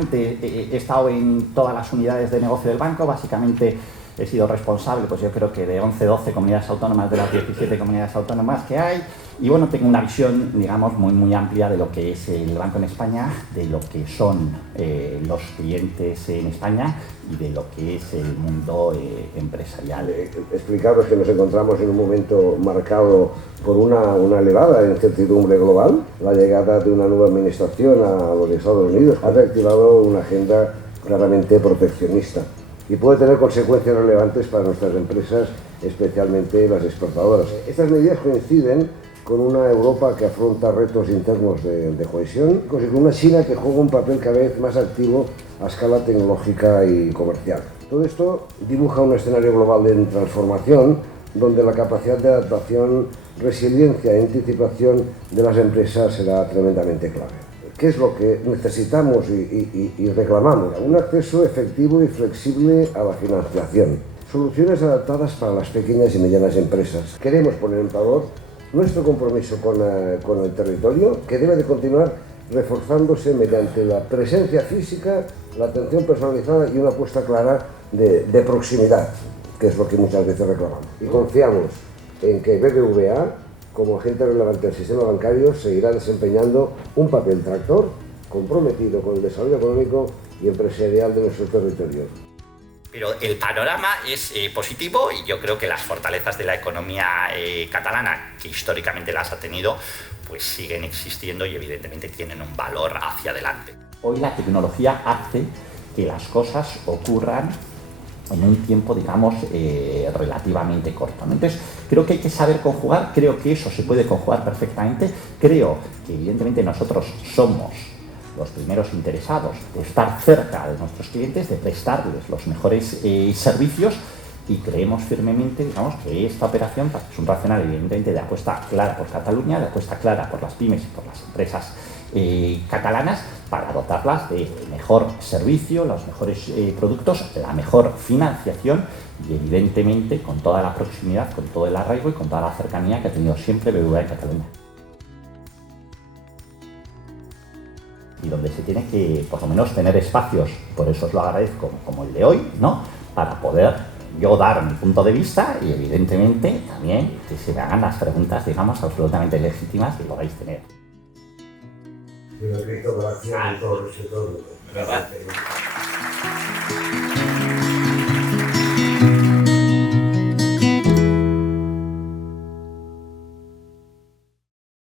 básicamente he estado en todas las unidades de negocio del banco, básicamente he sido responsable, pues yo creo que de 11, 12 comunidades autónomas de las 17 comunidades autónomas que hay. Y bueno, tengo una visión, digamos, muy amplia de lo que es el banco en España, de lo que son los clientes en España y de lo que es el mundo empresarial. Explicaros que nos encontramos en un momento marcado por una elevada incertidumbre global. La llegada de una nueva administración a los Estados Unidos ha reactivado una agenda claramente proteccionista y puede tener consecuencias relevantes para nuestras empresas, especialmente las exportadoras. Estas medidas coinciden con una Europa que afronta retos internos de cohesión, con una China que juega un papel cada vez más activo a escala tecnológica y comercial. Todo esto dibuja un escenario global de transformación donde la capacidad de adaptación, resiliencia e anticipación de las empresas será tremendamente clave. ¿Qué es lo que necesitamos y reclamamos? Un acceso efectivo y flexible a la financiación. Soluciones adaptadas para las pequeñas y medianas empresas. Queremos poner en valor nuestro compromiso con el territorio, que debe de continuar reforzándose mediante la presencia física, la atención personalizada y una apuesta clara de proximidad, que es lo que muchas veces reclamamos. Y confiamos en que BBVA, como agente relevante del sistema bancario, seguirá desempeñando un papel tractor comprometido con el desarrollo económico y empresarial de nuestro territorio. Pero el panorama es positivo y yo creo que las fortalezas de la economía catalana, que históricamente las ha tenido, pues siguen existiendo y evidentemente tienen un valor hacia adelante. Hoy la tecnología hace que las cosas ocurran en un tiempo, digamos, relativamente corto, ¿no? Entonces, creo que hay que saber conjugar, creo que eso se puede conjugar perfectamente, creo que evidentemente nosotros somos los primeros interesados de estar cerca de nuestros clientes, de prestarles los mejores servicios, y creemos firmemente, digamos, que esta operación es un racional evidentemente de apuesta clara por Cataluña, de apuesta clara por las pymes y por las empresas catalanas, para dotarlas de mejor servicio, los mejores productos, la mejor financiación y evidentemente con toda la proximidad, con todo el arraigo y con toda la cercanía que ha tenido siempre BBVA en Cataluña. Y donde se tiene que, por lo menos, tener espacios, por eso os lo agradezco, como el de hoy, ¿no?, para poder yo dar mi punto de vista y, evidentemente, también que se me hagan las preguntas, digamos, absolutamente legítimas que podáis tener. Y un grito de acción y todo respeto. ¿Verdad?